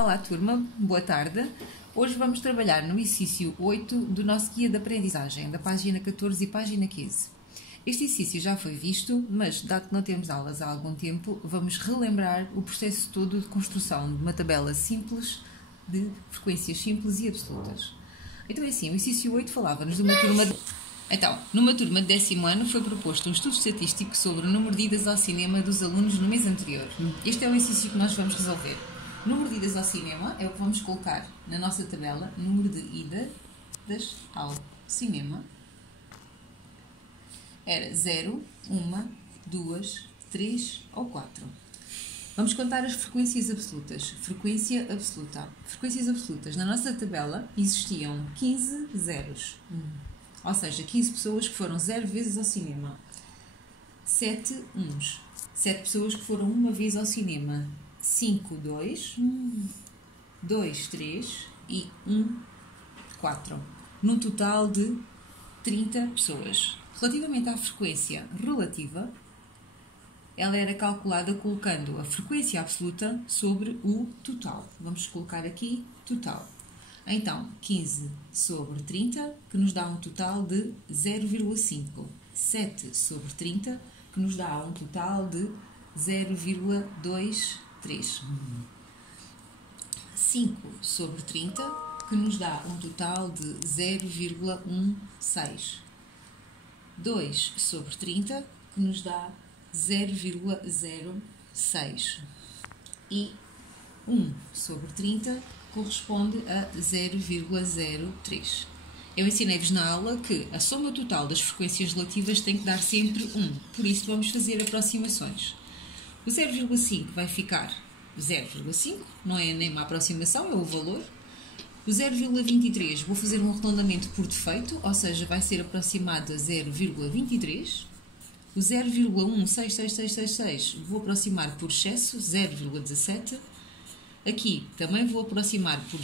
Olá turma, boa tarde. Hoje vamos trabalhar no exercício 8 do nosso guia de aprendizagem, da página 14 e página 15. Este exercício já foi visto, mas dado que não temos aulas há algum tempo, vamos relembrar o processo todo de construção de uma tabela simples de frequências simples e absolutas. Então é assim, o exercício 8 falava-nos de uma turma de... numa turma de 10º ano foi proposto um estudo estatístico sobre o número de idas ao cinema dos alunos no mês anterior. Este é o exercício que nós vamos resolver. O número de idas ao cinema é o que vamos colocar na nossa tabela, número de idas ao cinema. Era 0, 1, 2, 3 ou 4. Vamos contar as frequências absolutas. Frequência absoluta. Frequências absolutas. Na nossa tabela existiam 15 zeros. Ou seja, 15 pessoas que foram 0 vezes ao cinema. 7 uns. 7 pessoas que foram uma vez ao cinema. 5, 2. 2, 3. E 1, 4. Num total de 30 pessoas. Relativamente à frequência relativa, ela era calculada colocando a frequência absoluta sobre o total. Vamos colocar aqui total. Então, 15 sobre 30, que nos dá um total de 0,5. 7 sobre 30, que nos dá um total de 0,23. 5 sobre 30, que nos dá um total de 0,16. 2 sobre 30, que nos dá 0,06. E 1 sobre 30 corresponde a 0,03. Eu ensinei-vos na aula que a soma total das frequências relativas tem que dar sempre 1. Por isso vamos fazer aproximações. O 0,5 vai ficar 0,5, não é nem uma aproximação, é o valor. O 0,23 vou fazer um arredondamento por defeito, ou seja, vai ser aproximado a 0,23. O 0,16666 vou aproximar por excesso, 0,17. Aqui também vou aproximar por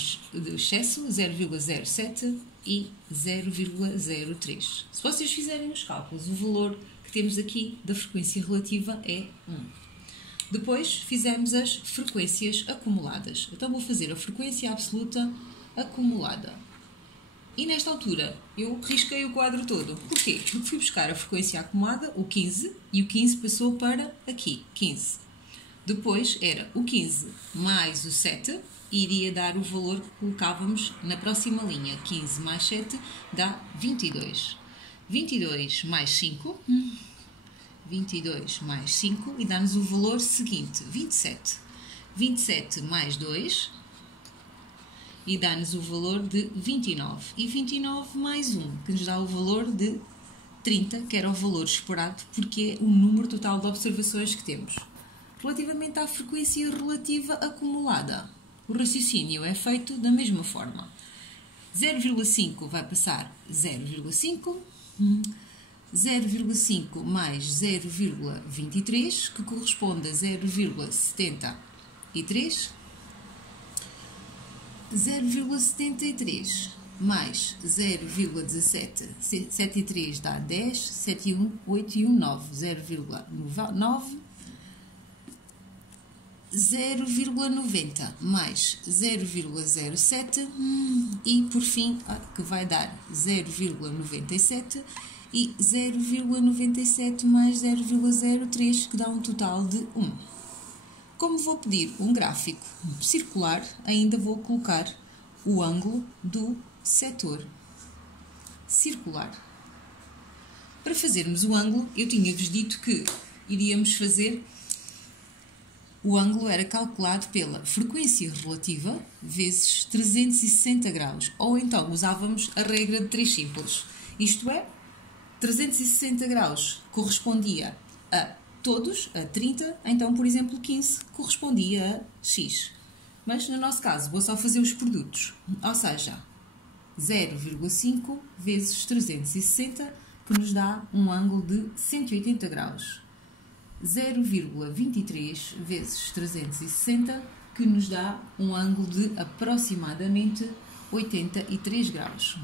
excesso, 0,07 e 0,03. Se vocês fizerem os cálculos, o valor que temos aqui da frequência relativa é 1. Depois fizemos as frequências acumuladas. Então vou fazer a frequência absoluta acumulada. E nesta altura eu risquei o quadro todo. Porquê? Porque fui buscar a frequência acumulada, o 15, e o 15 passou para aqui, 15. Depois era o 15 mais o 7, e iria dar o valor que colocávamos na próxima linha. 15 mais 7 dá 22. 22 mais 5... 22 mais 5 e dá-nos o valor seguinte, 27. 27 mais 2 e dá-nos o valor de 29. E 29 mais 1, que nos dá o valor de 30, que era o valor esperado, porque é o número total de observações que temos. Relativamente à frequência relativa acumulada, o raciocínio é feito da mesma forma. 0,5 vai passar 0,5... 0,5 mais 0,23, que corresponde a 0,73. 0,73 mais 0,17. 7 e 3 dá 10. 7 e 1, 8 e 1, 9. 0,9. 0,90 mais 0,07 e, por fim, que vai dar 0,97 e 0,97 mais 0,03, que dá um total de 1. Como vou pedir um gráfico circular, ainda vou colocar o ângulo do setor circular. Para fazermos o ângulo, eu tinha-vos dito que iríamos fazer... O ângulo era calculado pela frequência relativa vezes 360 graus, ou então usávamos a regra de 3 simples. Isto é, 360 graus correspondia a todos, a 30, então, por exemplo, 15 correspondia a x. Mas, no nosso caso, vou só fazer os produtos, ou seja, 0,5 vezes 360, que nos dá um ângulo de 180 graus. 0,23 vezes 360, que nos dá um ângulo de aproximadamente 83 graus.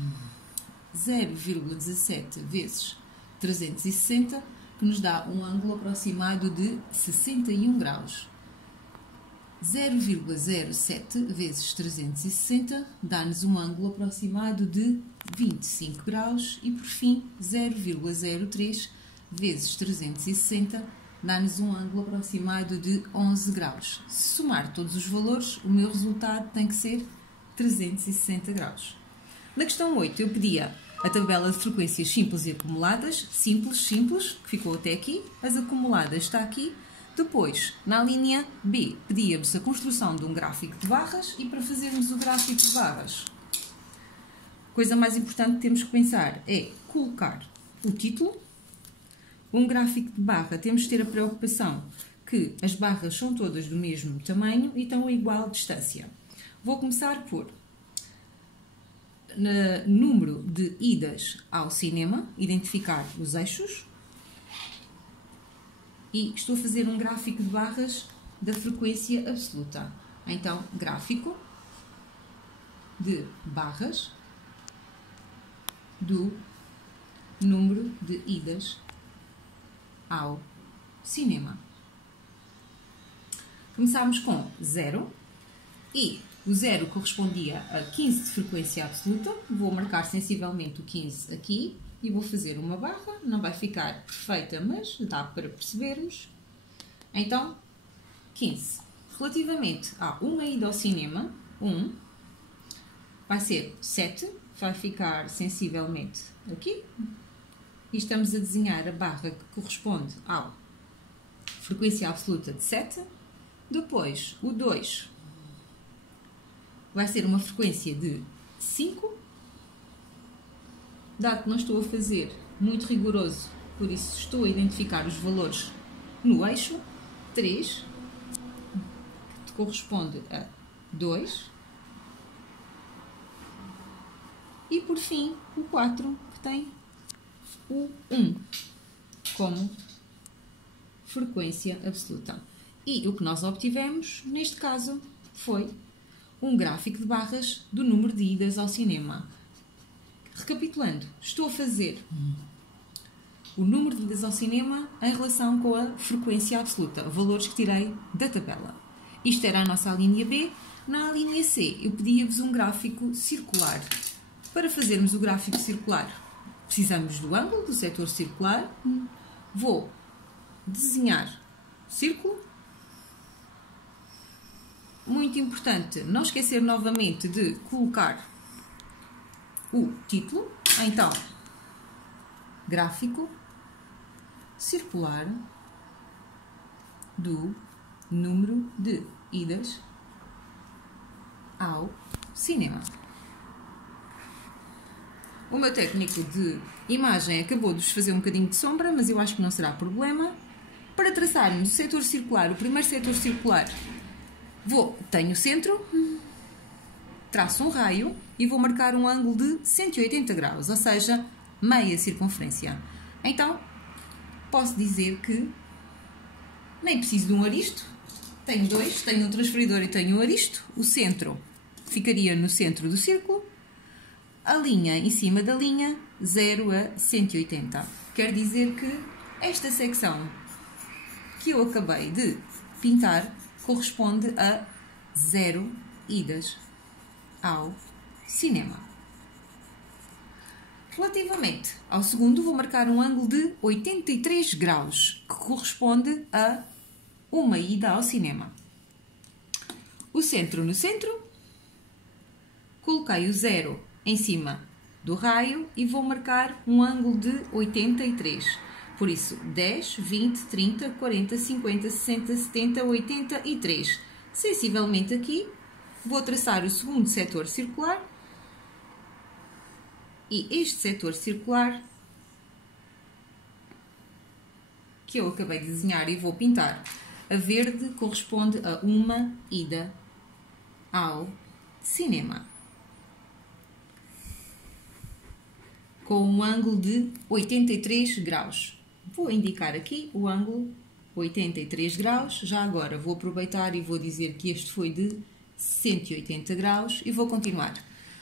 0,17 vezes 360, que nos dá um ângulo aproximado de 61 graus. 0,07 vezes 360 dá-nos um ângulo aproximado de 25 graus e, por fim, 0,03 vezes 360 dá-nos um ângulo aproximado de 11 graus. Se somar todos os valores, o meu resultado tem que ser 360 graus. Na questão 8, eu pedia a tabela de frequências simples e acumuladas, simples, que ficou até aqui, as acumuladas está aqui. Depois, na linha B, pedíamos a construção de um gráfico de barras e para fazermos o gráfico de barras, a coisa mais importante que temos que pensar é colocar o título. Um gráfico de barra, temos de ter a preocupação que as barras são todas do mesmo tamanho e estão a igual distância. Vou começar por número de idas ao cinema, identificar os eixos. E estou a fazer um gráfico de barras da frequência absoluta. Então, gráfico de barras do número de idas ao cinema. Começámos com 0 e o 0 correspondia a 15 de frequência absoluta. Vou marcar sensivelmente o 15 aqui e vou fazer uma barra. Não vai ficar perfeita, mas dá para percebermos. Então, 15. Relativamente a uma ida ao cinema, 1, vai ser 7, vai ficar sensivelmente aqui. E estamos a desenhar a barra que corresponde à frequência absoluta de 7. Depois, o 2 vai ser uma frequência de 5. Dado que não estou a fazer muito rigoroso, por isso estou a identificar os valores no eixo. 3, que corresponde a 2. E, por fim, o 4, que tem o 1 como frequência absoluta. E o que nós obtivemos, neste caso, foi um gráfico de barras do número de idas ao cinema. Recapitulando, estou a fazer o número de idas ao cinema em relação com a frequência absoluta, valores que tirei da tabela. Isto era a nossa linha B. Na linha C, eu pedia-vos um gráfico circular. Para fazermos o gráfico circular, precisamos do ângulo, do setor circular. Vou desenhar o círculo. Muito importante, não esquecer novamente de colocar o título. Então, gráfico circular do número de idas ao cinema. O meu técnico de imagem acabou de vos fazer um bocadinho de sombra, mas eu acho que não será problema. Para traçarmos o setor circular, o primeiro setor circular, tenho o centro, traço um raio e vou marcar um ângulo de 180 graus, ou seja, meia circunferência. Então, posso dizer que nem preciso de um aristo, tenho dois, tenho um transferidor e tenho um aristo. O centro ficaria no centro do círculo, a linha em cima da linha, 0 a 180. Quer dizer que esta secção que eu acabei de pintar corresponde a 0 idas ao cinema. Relativamente ao segundo, vou marcar um ângulo de 83 graus, que corresponde a uma ida ao cinema. O centro no centro, coloquei o 0 em cima do raio e vou marcar um ângulo de 83. Por isso, 10, 20, 30, 40, 50, 60, 70, 83. Sensivelmente aqui, vou traçar o segundo setor circular. E este setor circular que eu acabei de desenhar e vou pintar a verde corresponde a uma ida ao cinema. Com um ângulo de 83 graus. Vou indicar aqui o ângulo 83 graus. Já agora vou aproveitar e vou dizer que este foi de 180 graus e vou continuar.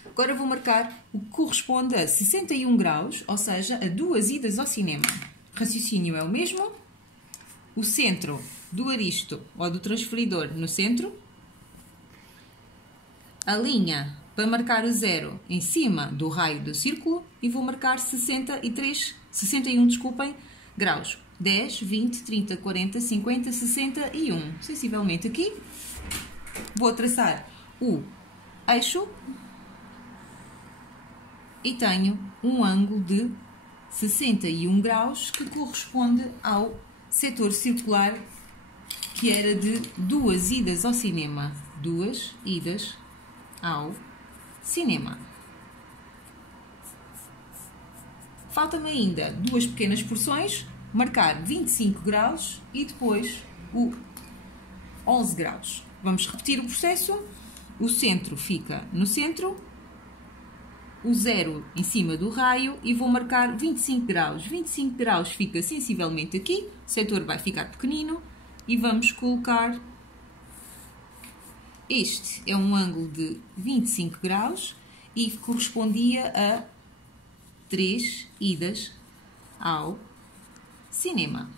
Agora vou marcar o que corresponde a 61 graus, ou seja, a 2 idas ao cinema. O raciocínio é o mesmo. O centro do aristo ou do transferidor no centro, a linha para marcar o 0 em cima do raio do círculo e vou marcar 61, desculpem, graus. 10, 20, 30, 40, 50, 61. Sensivelmente aqui. Vou traçar o eixo e tenho um ângulo de 61 graus que corresponde ao setor circular que era de 2 idas ao cinema. 2 idas ao cinema. Falta-me ainda 2 pequenas porções, marcar 25 graus e depois o 11 graus. Vamos repetir o processo. O centro fica no centro, o 0 em cima do raio e vou marcar 25 graus. 25 graus fica sensivelmente aqui, o setor vai ficar pequenino e vamos colocar. Este é um ângulo de 25 graus e correspondia a 3 idas ao cinema.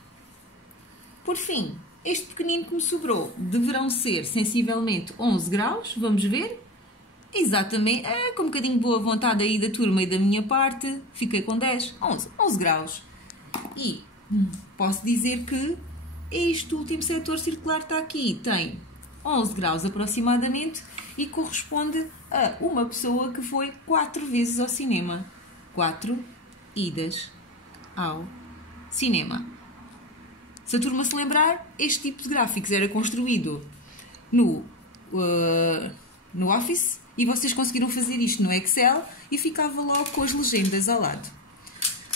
Por fim, este pequenino que me sobrou deverão ser sensivelmente 11 graus, vamos ver. Exatamente, com um bocadinho de boa vontade aí da turma e da minha parte, fiquei com 10, 11 graus. E posso dizer que este último setor circular está aqui, tem 11 graus aproximadamente e corresponde a uma pessoa que foi 4 vezes ao cinema. 4 idas ao cinema. Se a turma se lembrar, este tipo de gráficos era construído no Office e vocês conseguiram fazer isto no Excel e ficava logo com as legendas ao lado.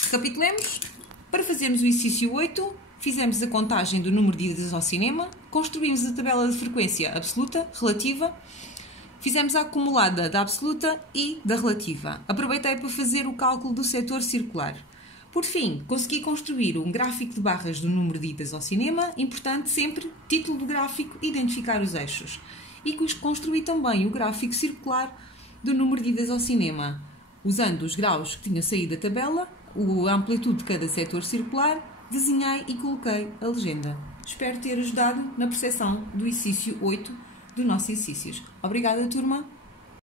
Recapitulemos. Para fazermos o exercício 8, fizemos a contagem do número de idas ao cinema, construímos a tabela de frequência absoluta, relativa, fizemos a acumulada da absoluta e da relativa. Aproveitei para fazer o cálculo do setor circular. Por fim, consegui construir um gráfico de barras do número de idas ao cinema, importante sempre, título do gráfico, identificar os eixos. E construí também o gráfico circular do número de idas ao cinema, usando os graus que tinha saído da tabela, a amplitude de cada setor circular, desenhei e coloquei a legenda. Espero ter ajudado na percepção do exercício 8 dos nossos exercícios. Obrigada, turma!